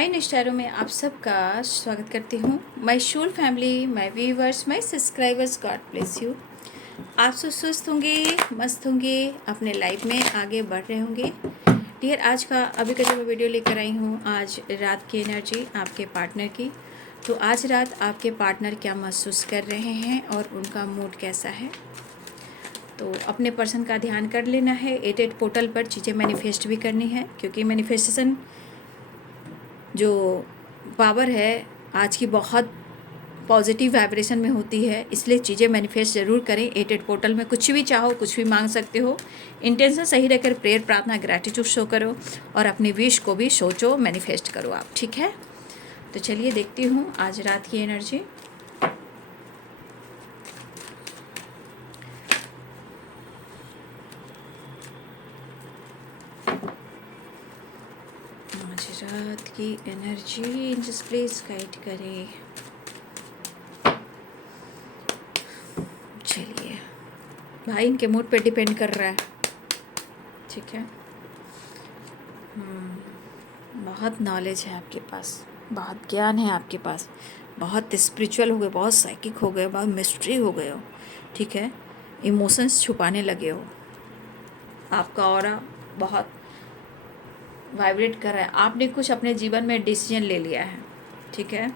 My निष्ठारों में आप सबका स्वागत करती हूँ। My Shool family, my viewers, my subscribers, God bless you. आप सब स्वस्थ होंगे, मस्त होंगे, अपने लाइफ में आगे बढ़ रहे होंगे। डियर, आज का अभी का जो मैं वीडियो लेकर आई हूँ, आज रात की एनर्जी आपके पार्टनर की। तो आज रात आपके पार्टनर क्या महसूस कर रहे हैं और उनका मूड कैसा है, तो अपने पर्सन का ध्यान कर लेना है। 88 पोर्टल पर चीज़ें मैनिफेस्ट भी करनी है, क्योंकि मैनिफेस्टेशन जो पावर है आज की बहुत पॉजिटिव वाइब्रेशन में होती है, इसलिए चीज़ें मैनिफेस्ट ज़रूर करें। 88 पोर्टल में कुछ भी चाहो, कुछ भी मांग सकते हो। इंटेंशन सही रहकर प्रेयर, प्रार्थना, ग्रैटिट्यूड शो करो और अपनी विश को भी सोचो, मैनिफेस्ट करो आप, ठीक है। तो चलिए देखती हूँ आज रात की एनर्जी। आज रात की एनर्जी जिस प्लीज गाइड करे। चलिए, भाई इनके मूड पे डिपेंड कर रहा है, ठीक है। बहुत नॉलेज है आपके पास, बहुत ज्ञान है आपके पास, बहुत स्पिरिचुअल हो गए, बहुत साइकिक हो गए, बहुत मिस्ट्री हो गए हो, ठीक है। इमोशंस छुपाने लगे हो, आपका ऑरा बहुत वाइब्रेट कर रहा है। आपने कुछ अपने जीवन में डिसीजन ले लिया है, ठीक है।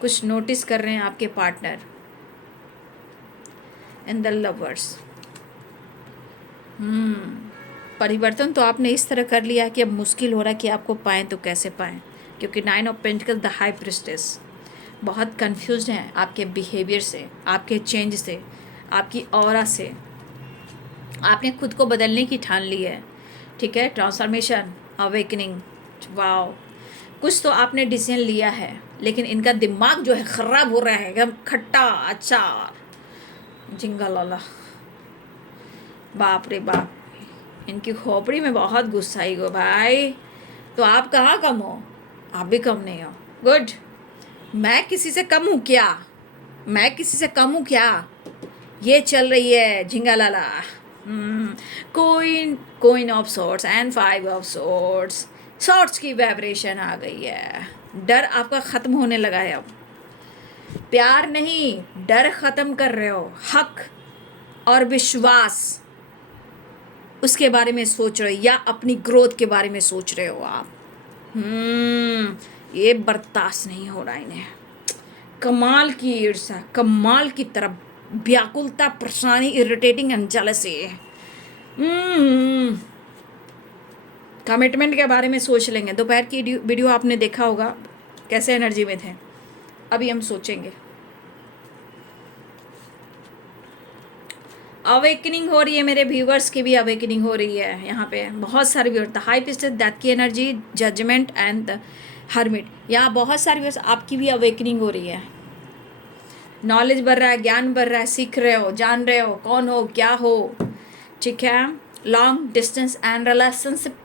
कुछ नोटिस कर रहे हैं आपके पार्टनर एंड द लवर्स। परिवर्तन तो आपने इस तरह कर लिया है कि अब मुश्किल हो रहा है कि आपको पाएँ तो कैसे पाएँ, क्योंकि 9 of pentacle the high priestess बहुत कंफ्यूज्ड हैं आपके बिहेवियर से, आपके चेंज से, आपकी ऑरा से। आपने खुद को बदलने की ठान ली है, ठीक है। ट्रांसफॉर्मेशन, अवेकनिंग, वाओ, कुछ तो आपने डिसीजन लिया है, लेकिन इनका दिमाग जो है ख़राब हो रहा है, एकदम खट्टा अचार, झिंगा लाला, बाप रे बाप। इनकी खोपड़ी में बहुत गुस्सा आई गो भाई। तो आप कहाँ कम हो? आप भी कम नहीं हो। गुड। मैं किसी से कम हूँ क्या? मैं किसी से कम हूँ क्या? ये चल रही है झिंगा लाला। Coin of swords and 5 of swords. Swords की वाइब्रेशन आ गई है। डर आपका ख़त्म होने लगा है अब। प्यार नहीं, डर ख़त्म कर रहे हो। हक और विश्वास, उसके बारे में सोच रहे हो, या अपनी ग्रोथ के बारे में सोच रहे हो आप। ये बर्दाश्त नहीं हो रहा इन्हें। कमाल की ईर्ष्या, कमाल की तरफ व्याकुलता, परेशानी, इरिटेटिंग एंड जेलसी। कमिटमेंट के बारे में सोच लेंगे। दोपहर की वीडियो आपने देखा होगा, कैसे एनर्जी में थे। अभी हम सोचेंगे। अवेकनिंग हो रही है, मेरे व्यूवर्स की भी अवेकनिंग हो रही है। यहाँ पे बहुत सारे viewers, the high priestess, death की energy, judgement and the hermit. यहाँ बहुत सारे व्यूअर्स, आपकी भी अवेकनिंग हो रही है। नॉलेज बढ़ रहा है, ज्ञान बढ़ रहा है, सीख रहे हो, जान रहे हो कौन हो, क्या हो, ठीक है। लॉन्ग डिस्टेंस एंड रिलेशनशिप,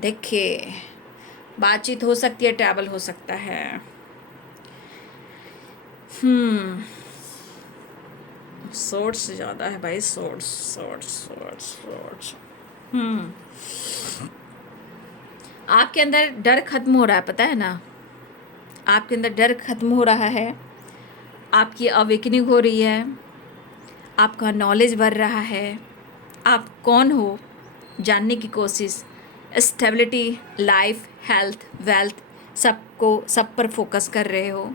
देखिए बातचीत हो सकती है, ट्रैवल हो सकता है। सोर्ट्स ज़्यादा है भाई, सोर्ट्स सोर्ट्स सोर्ट्स सोर्ट्स। आपके अंदर डर खत्म हो रहा है, पता है ना। आपके अंदर डर खत्म हो रहा है, आपकी अवेकनिंग हो रही है, आपका नॉलेज बढ़ रहा है, आप कौन हो जानने की कोशिश। स्टेबिलिटी, लाइफ, हेल्थ, वेल्थ, सब पर फोकस कर रहे हो।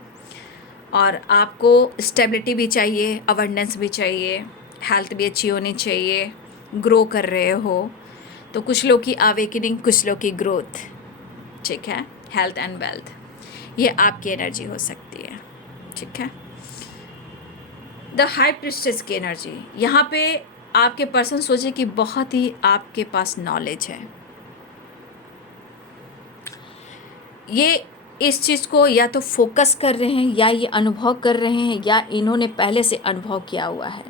और आपको स्टेबिलिटी भी चाहिए, अबंडेंस भी चाहिए, हेल्थ भी अच्छी होनी चाहिए, ग्रो कर रहे हो। तो कुछ लोग की अवेकनिंग, कुछ लोग की ग्रोथ, ठीक है। हेल्थ एंड वेल्थ, ये आपकी एनर्जी हो सकती है, ठीक है। द हाई प्रिस्टेस की एनर्जी, यहाँ पे आपके पर्सन सोचे कि बहुत ही आपके पास नॉलेज है। ये इस चीज़ को या तो फोकस कर रहे हैं, या ये अनुभव कर रहे हैं, या इन्होंने पहले से अनुभव किया हुआ है,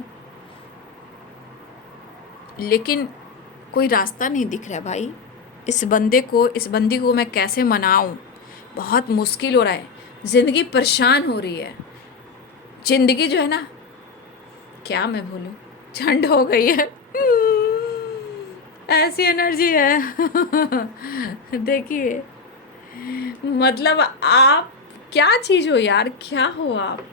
लेकिन कोई रास्ता नहीं दिख रहा है भाई। इस बंदी को मैं कैसे मनाऊं, बहुत मुश्किल हो रहा है। ज़िंदगी परेशान हो रही है। ज़िंदगी जो है ना, क्या मैं बोलूं, ठंड हो गई है। ऐसी एनर्जी है। देखिए, मतलब आप क्या चीज़ हो यार, क्या हो आप?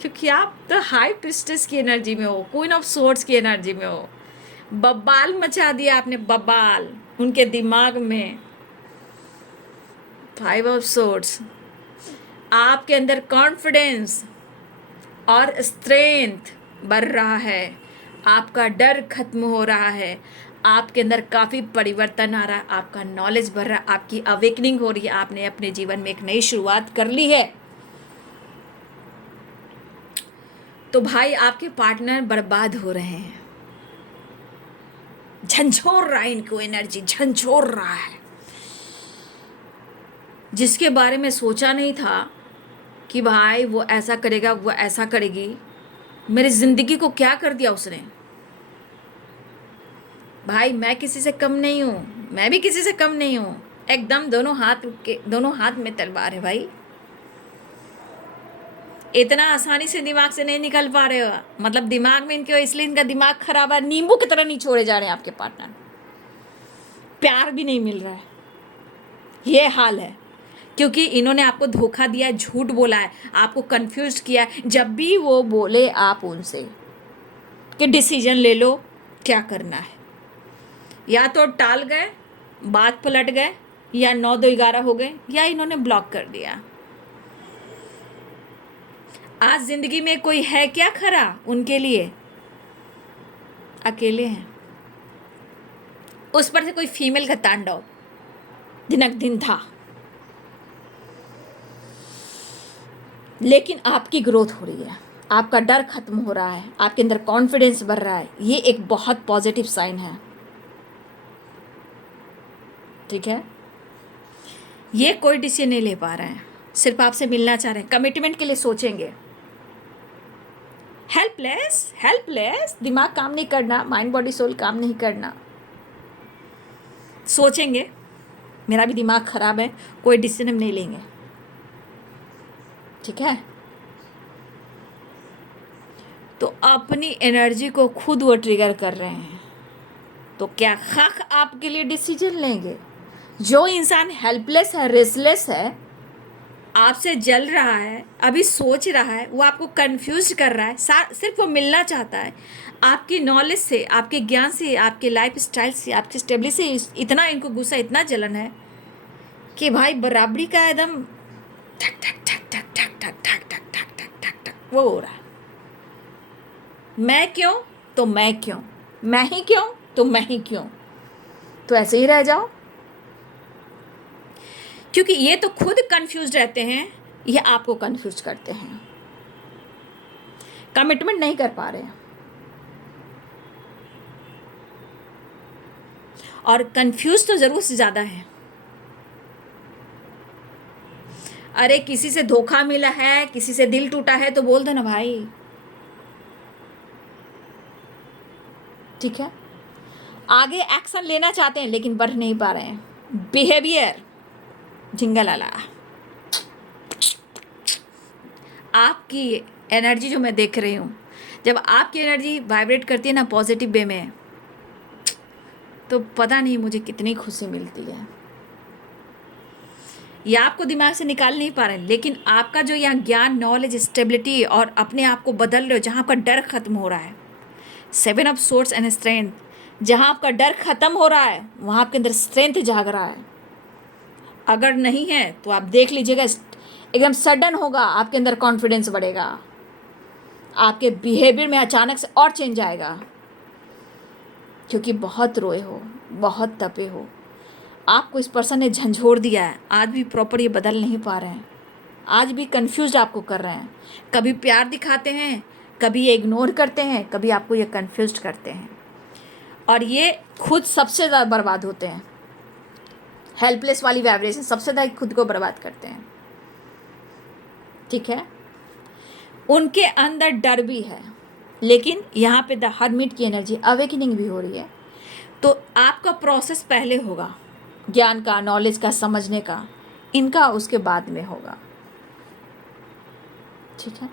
क्योंकि आप तो हाई प्रिस्टेस की एनर्जी में हो, क्वीन ऑफ सोर्ड्स की एनर्जी में हो। बबाल मचा दिया आपने, बबाल उनके दिमाग में। फाइव ऑफ सोर्ड्स, आपके अंदर कॉन्फिडेंस और स्ट्रेंथ बढ़ रहा है, आपका डर खत्म हो रहा है, आपके अंदर काफ़ी परिवर्तन आ रहा है, आपका नॉलेज बढ़ रहा है, आपकी अवेकनिंग हो रही है, आपने अपने जीवन में एक नई शुरुआत कर ली है। तो भाई आपके पार्टनर बर्बाद हो रहे हैं, झंझोर रहा है इनको एनर्जी, झंझोर रहा है। जिसके बारे में सोचा नहीं था कि भाई वो ऐसा करेगा, वो ऐसा करेगी, मेरी जिंदगी को क्या कर दिया उसने। भाई मैं किसी से कम नहीं हूँ, मैं भी किसी से कम नहीं हूँ, एकदम दोनों हाथ में तलवार है भाई। इतना आसानी से दिमाग से नहीं निकल पा रहे हो, मतलब दिमाग में इनके, इसलिए इनका दिमाग खराब है, नींबू की तरह नहीं छोड़े जा रहे हैं आपके पार्टनर, प्यार भी नहीं मिल रहा है, ये हाल है। क्योंकि इन्होंने आपको धोखा दिया है, झूठ बोला है, आपको कंफ्यूज किया है। जब भी वो बोले आप उनसे कि डिसीजन ले लो क्या करना है, या तो टाल गए, बात पलट गए, या 9-2-11 हो गए, या इन्होंने ब्लॉक कर दिया। आज जिंदगी में कोई है क्या खरा उनके लिए? अकेले हैं, उस पर से कोई फीमेल का तांडव दिनक दिन था। लेकिन आपकी ग्रोथ हो रही है, आपका डर खत्म हो रहा है, आपके अंदर कॉन्फिडेंस बढ़ रहा है, ये एक बहुत पॉजिटिव साइन है। ठीक है, ये कोई डिसीजन नहीं ले पा रहे हैं, सिर्फ आपसे मिलना चाह रहे हैं, कमिटमेंट के लिए सोचेंगे। हेल्पलेस, हेल्पलेस, दिमाग काम नहीं करना, माइंड बॉडी सोल काम नहीं करना, सोचेंगे मेरा भी दिमाग खराब है, कोई डिसीजन हम नहीं लेंगे। ठीक है, तो अपनी एनर्जी को खुद वो ट्रिगर कर रहे हैं, तो क्या हक आपके लिए डिसीजन लेंगे? जो इंसान हेल्पलेस है, रेसलेस है, आपसे जल रहा है, अभी सोच रहा है, वो आपको कंफ्यूज कर रहा है, सिर्फ वो मिलना चाहता है आपकी नॉलेज से, आपके ज्ञान से, आपके लाइफ स्टाइल से, आपकी स्टेबिलिटी से। इतना इनको गुस्सा, इतना जलन है कि भाई बराबरी का एकदम ठक ठक ठक ठक ठक ठक ठक ठक ठक ठक ठक ठक वो हो रहा है। मैं क्यों तो मैं क्यों, मैं ही क्यों तो मैं ही क्यों, तो ऐसे ही रह जाओ। क्योंकि ये तो खुद कंफ्यूज रहते हैं, ये आपको कंफ्यूज करते हैं, कमिटमेंट नहीं कर पा रहे हैं, और कंफ्यूज तो जरूर से ज़्यादा है। अरे किसी से धोखा मिला है, किसी से दिल टूटा है, तो बोल दो ना भाई। ठीक है, आगे एक्शन लेना चाहते हैं लेकिन बढ़ नहीं पा रहे हैं, बिहेवियर झिंगलाला। आपकी एनर्जी जो मैं देख रही हूँ, जब आपकी एनर्जी वाइब्रेट करती है ना पॉजिटिव वे में, तो पता नहीं मुझे कितनी खुशी मिलती है। ये आपको दिमाग से निकाल नहीं पा रहे हैं, लेकिन आपका जो यहाँ ज्ञान, नॉलेज, स्टेबिलिटी और अपने आप को बदल रहे हो, जहाँ आपका डर खत्म हो रहा है, 7 ऑफ सोर्ड्स एंड स्ट्रेंथ, जहाँ आपका डर खत्म हो रहा है वहाँ आपके अंदर स्ट्रेंथ जाग रहा है। अगर नहीं है तो आप देख लीजिएगा, एकदम सडन होगा, आपके अंदर कॉन्फिडेंस बढ़ेगा, आपके बिहेवियर में अचानक से और चेंज आएगा। क्योंकि बहुत रोए हो, बहुत तपे हो, आपको इस पर्सन ने झंझोर दिया है, आज भी प्रॉपर ये बदल नहीं पा रहे हैं, आज भी कंफ्यूज आपको कर रहे हैं। कभी प्यार दिखाते हैं, कभी ये इग्नोर करते हैं, कभी आपको ये कंफ्यूज करते हैं, और ये खुद सबसे ज़्यादा बर्बाद होते हैं। हेल्पलेस वाली वाइब्रेशन सबसे ज़्यादा खुद को बर्बाद करते हैं। ठीक है, उनके अंदर डर भी है, लेकिन यहाँ पे द हर्मिट की एनर्जी, अवेकनिंग भी हो रही है। तो आपका प्रोसेस पहले होगा, ज्ञान का, नॉलेज का, समझने का, इनका उसके बाद में होगा। ठीक है,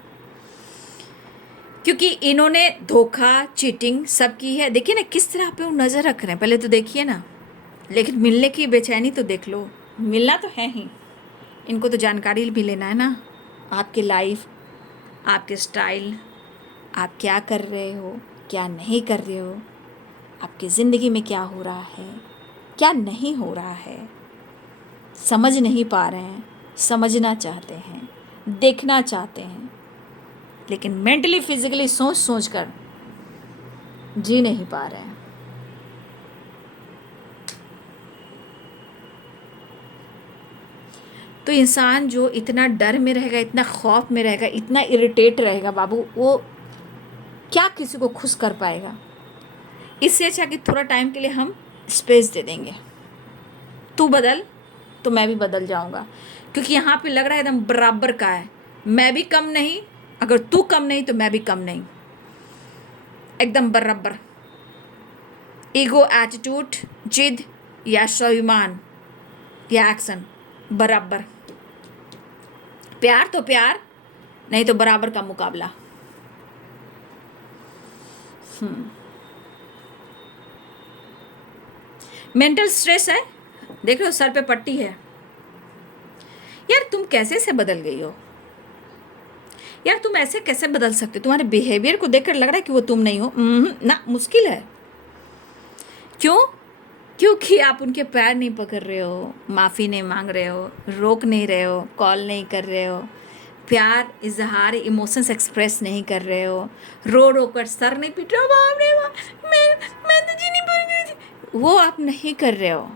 क्योंकि इन्होंने धोखा, चीटिंग सब की है। देखिए ना किस तरह पे वो नज़र रख रहे हैं, पहले तो देखिए ना, लेकिन मिलने की बेचैनी तो देख लो। मिलना तो है ही, इनको तो जानकारी भी लेना है ना, आपकी लाइफ, आपके स्टाइल, आप क्या कर रहे हो, क्या नहीं कर रहे हो, आपकी ज़िंदगी में क्या हो रहा है, क्या नहीं हो रहा है, समझ नहीं पा रहे हैं, समझना चाहते हैं, देखना चाहते हैं, लेकिन मेंटली फिजिकली सोच सोच कर जी नहीं पा रहे हैं। तो इंसान जो इतना डर में रहेगा, इतना खौफ में रहेगा, इतना इरिटेट रहेगा बाबू, वो क्या किसी को खुश कर पाएगा। इससे अच्छा कि थोड़ा टाइम के लिए हम स्पेस दे देंगे, तू बदल तो मैं भी बदल जाऊंगा, क्योंकि यहाँ पे लग रहा है एकदम बराबर का है, मैं भी कम नहीं, अगर तू कम नहीं तो मैं भी कम नहीं, एकदम बराबर। ईगो, एटीट्यूड, जिद या स्वाभिमान या एक्शन, बराबर। प्यार तो प्यार, नहीं तो बराबर का मुकाबला। मेंटल स्ट्रेस है, देख रहे हो सर पे पट्टी है। यार तुम कैसे से बदल गई हो, यार तुम ऐसे कैसे बदल सकते हो, तुम्हारे बिहेवियर को देखकर लग रहा है कि वो तुम नहीं हो। ना, मुश्किल है। क्यों? क्योंकि आप उनके पैर नहीं पकड़ रहे हो, माफ़ी नहीं मांग रहे हो, रोक नहीं रहे हो, कॉल नहीं कर रहे हो, प्यार इजहार इमोशंस एक्सप्रेस नहीं कर रहे हो, रो रो कर सर नहीं पीट रहे हो, बाप रे बाप, मैं तो जी नहीं पा रही थी, वो आप नहीं कर रहे हो,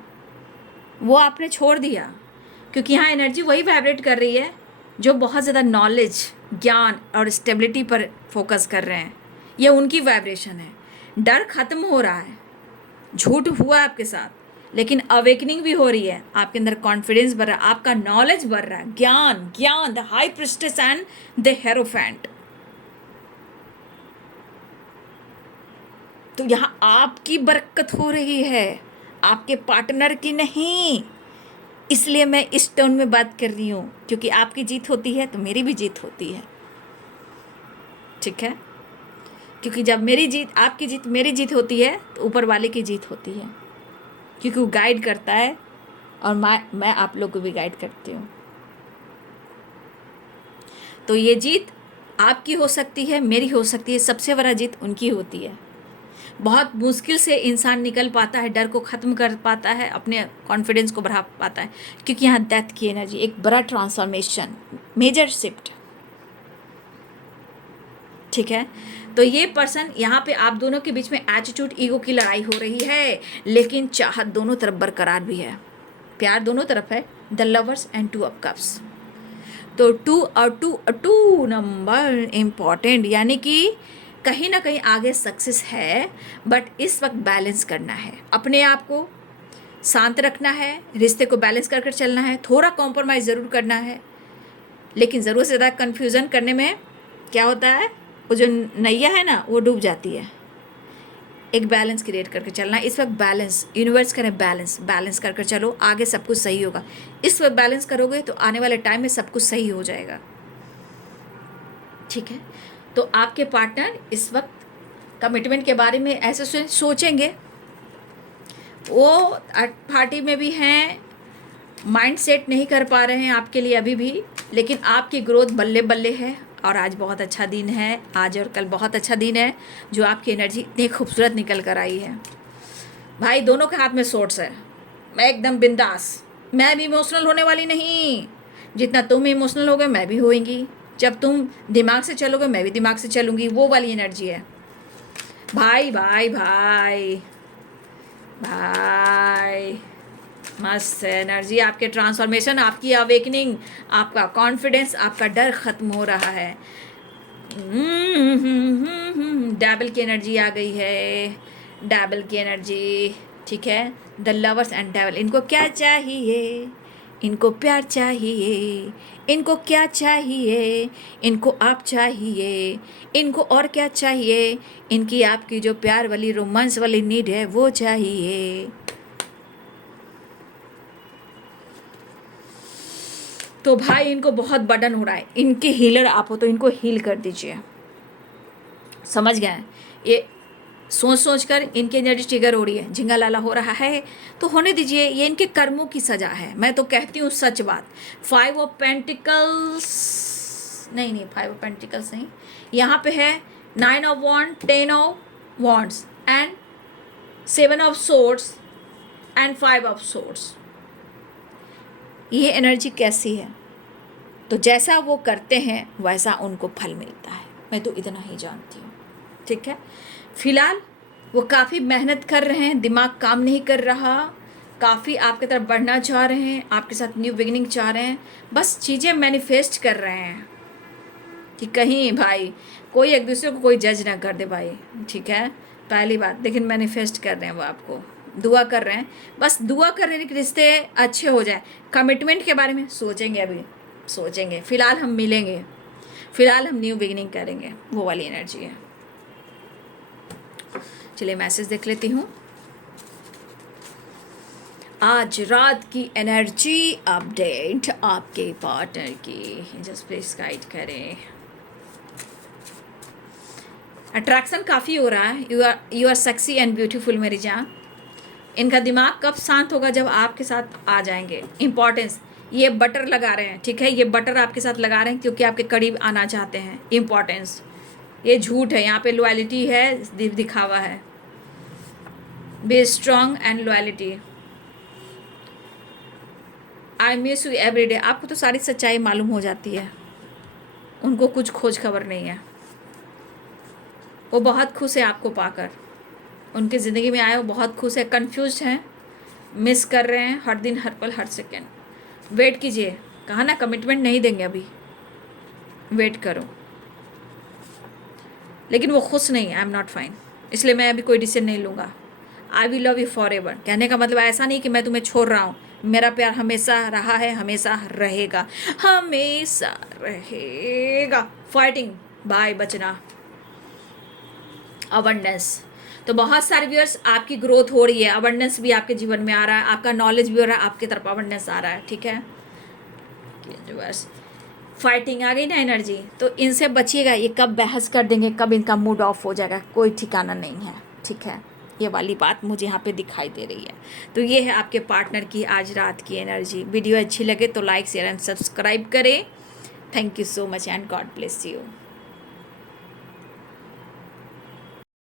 वो आपने छोड़ दिया। क्योंकि यहाँ एनर्जी वही वाइब्रेट कर रही है जो बहुत ज़्यादा नॉलेज, ज्ञान और स्टेबिलिटी पर फोकस कर रहे हैं। ये उनकी वाइब्रेशन है। डर खत्म हो रहा है, झूठ हुआ आपके साथ, लेकिन अवेकनिंग भी हो रही है, आपके अंदर कॉन्फिडेंस बढ़ रहा है, आपका नॉलेज बढ़ रहा है, ज्ञान ज्ञान, the high priestess and the hierophant. तो यहाँ आपकी बरकत हो रही है, आपके पार्टनर की नहीं। इसलिए मैं इस टोन में बात कर रही हूँ, क्योंकि आपकी जीत होती है तो मेरी भी जीत होती है, ठीक है। क्योंकि जब मेरी जीत, आपकी जीत, मेरी जीत होती है तो ऊपर वाले की जीत होती है, क्योंकि वो गाइड करता है और मैं आप लोग को भी गाइड करती हूँ। तो ये जीत आपकी हो सकती है, मेरी हो सकती है, सबसे बड़ा जीत उनकी होती है। बहुत मुश्किल से इंसान निकल पाता है, डर को ख़त्म कर पाता है, अपने कॉन्फिडेंस को बढ़ा पाता है, क्योंकि यहाँ डेथ की एनर्जी, एक बड़ा ट्रांसफॉर्मेशन, मेजर शिफ्ट, ठीक है। तो ये पर्सन, यहाँ पे आप दोनों के बीच में एटीट्यूड, ईगो की लड़ाई हो रही है, लेकिन चाहत दोनों तरफ बरकरार भी है, प्यार दोनों तरफ है। The lovers and two of cups, तो टू नंबर इम्पॉर्टेंट, यानी कि कहीं ना कहीं आगे सक्सेस है, बट इस वक्त बैलेंस करना है, अपने आप को शांत रखना है, रिश्ते को बैलेंस कर चलना है, थोड़ा कॉम्प्रोमाइज़ ज़रूर करना है, लेकिन ज़रूरत से ज़्यादा कन्फ्यूज़न करने में क्या होता है, वो जो नैया है ना वो डूब जाती है। एक बैलेंस क्रिएट करके चलना, इस वक्त बैलेंस, यूनिवर्स करें बैलेंस, बैलेंस कर चलो, आगे सब कुछ सही होगा। इस वक्त बैलेंस करोगे तो आने वाले टाइम में सब कुछ सही हो जाएगा, ठीक है। तो आपके पार्टनर इस वक्त कमिटमेंट के बारे में ऐसे सोचेंगे, वो पार्टी में भी हैं, माइंड सेट नहीं कर पा रहे हैं आपके लिए अभी भी, लेकिन आपकी ग्रोथ बल्ले बल्ले है। और आज बहुत अच्छा दिन है, आज और कल बहुत अच्छा दिन है, जो आपकी एनर्जी इतनी खूबसूरत निकल कर आई है। भाई दोनों के हाथ में सोर्स है, मैं एकदम बिंदास, मैं भी इमोशनल होने वाली नहीं, जितना तुम इमोशनल होगे मैं भी होएंगी, जब तुम दिमाग से चलोगे मैं भी दिमाग से चलूँगी, वो वाली एनर्जी है भाई भाई भाई भाई। मस्त है एनर्जी, आपके ट्रांसफॉर्मेशन, आपकी अवेकनिंग, आपका कॉन्फिडेंस, आपका डर खत्म हो रहा है। डैबल की एनर्जी आ गई है, डैबल की एनर्जी, ठीक है। द लवर्स एंड डैबल, इनको क्या चाहिए, इनको प्यार चाहिए, इनको क्या चाहिए, इनको आप चाहिए, इनको और क्या चाहिए, इनकी आपकी जो प्यार वाली रोमांस वाली नीड है वो चाहिए। तो भाई इनको बहुत बर्डन हो रहा है, इनके हीलर आप हो तो इनको हील कर दीजिए, समझ गए। ये सोच सोच कर इनकी एनर्जी ट्रिगर हो रही है, झिंगा लाला हो रहा है, तो होने दीजिए, ये इनके कर्मों की सजा है। मैं तो कहती हूँ सच बात। 5 ऑफ पेंटिकल्स नहीं, 5 ऑफ पेंटिकल्स नहीं, यहाँ पे है 9 of wand, 10 of wands and 7 of swords and 5 of swords. ये एनर्जी कैसी है? तो जैसा वो करते हैं वैसा उनको फल मिलता है, मैं तो इतना ही जानती हूँ। ठीक है, फिलहाल वो काफ़ी मेहनत कर रहे हैं, दिमाग काम नहीं कर रहा, काफ़ी आपकी तरफ बढ़ना चाह रहे हैं, आपके साथ न्यू बिगिनिंग चाह रहे हैं, बस चीज़ें मैनिफेस्ट कर रहे हैं कि कहीं भाई कोई एक दूसरे को कोई जज ना कर दे भाई। ठीक है, पहली बात। लेकिन मैनिफेस्ट कर रहे हैं वो, आपको दुआ कर रहे हैं, बस दुआ कर रहे हैं कि रिश्ते अच्छे हो जाए। कमिटमेंट के बारे में सोचेंगे, अभी सोचेंगे, फ़िलहाल हम मिलेंगे, फ़िलहाल हम न्यू बिगिनिंग करेंगे, वो वाली एनर्जी है। चलिए मैसेज देख लेती हूँ। आज रात की एनर्जी अपडेट आपके पार्टनर की, जस्ट प्लीज गाइड करें। अट्रैक्शन काफ़ी हो रहा है, you are sexy and beautiful मेरी जान। इनका दिमाग कब शांत होगा? जब आपके साथ आ जाएंगे। इंपॉर्टेंस, ये बटर लगा रहे हैं, ठीक है, ये बटर आपके साथ लगा रहे हैं क्योंकि आपके करीब आना चाहते हैं। इंपॉर्टेंस, ये झूठ है, यहाँ पे लॉयल्टी है, दिखावा है। B strong and loyalty. I miss you every day. आपको तो सारी सच्चाई मालूम हो जाती है, उनको कुछ खोज खबर नहीं है। वो बहुत खुश है आपको पाकर, उनकी ज़िंदगी में आए, वो बहुत खुश है, कंफ्यूज हैं, मिस कर रहे हैं हर दिन, हर पल, हर सेकेंड। वेट कीजिए, कहा ना कमिटमेंट नहीं देंगे, अभी वेट करो। लेकिन वो खुश नहीं है, आई एम नॉट फाइन, इसलिए मैं अभी कोई डिसीजन नहीं लूँगा। I will love you for ever. कहने का मतलब ऐसा नहीं कि मैं तुम्हें छोड़ रहा हूँ, मेरा प्यार हमेशा रहा है, हमेशा रहेगा, हमेशा रहेगा। फाइटिंग बाय बचना, अबंडेंस। तो बहुत सारे व्यूअर्स, आपकी ग्रोथ हो रही है, अबंडेंस भी आपके जीवन में आ रहा है, आपका नॉलेज भी हो रहा है, आपकी तरफ अबंडेंस आ रहा है। ठीक है व्यूअर्स, फाइटिंग आ गई ना एनर्जी, तो इनसे बचिएगा। ये कब बहस कर देंगे, कब इनका मूड ऑफ हो जाएगा, कोई ठिकाना नहीं है। ठीक है, ये वाली बात मुझे यहाँ पे दिखाई दे रही है। तो ये है आपके पार्टनर की आज रात की एनर्जी। वीडियो अच्छी लगे तो लाइक, शेयर एंड सब्सक्राइब करें। Thank you so much and God bless you.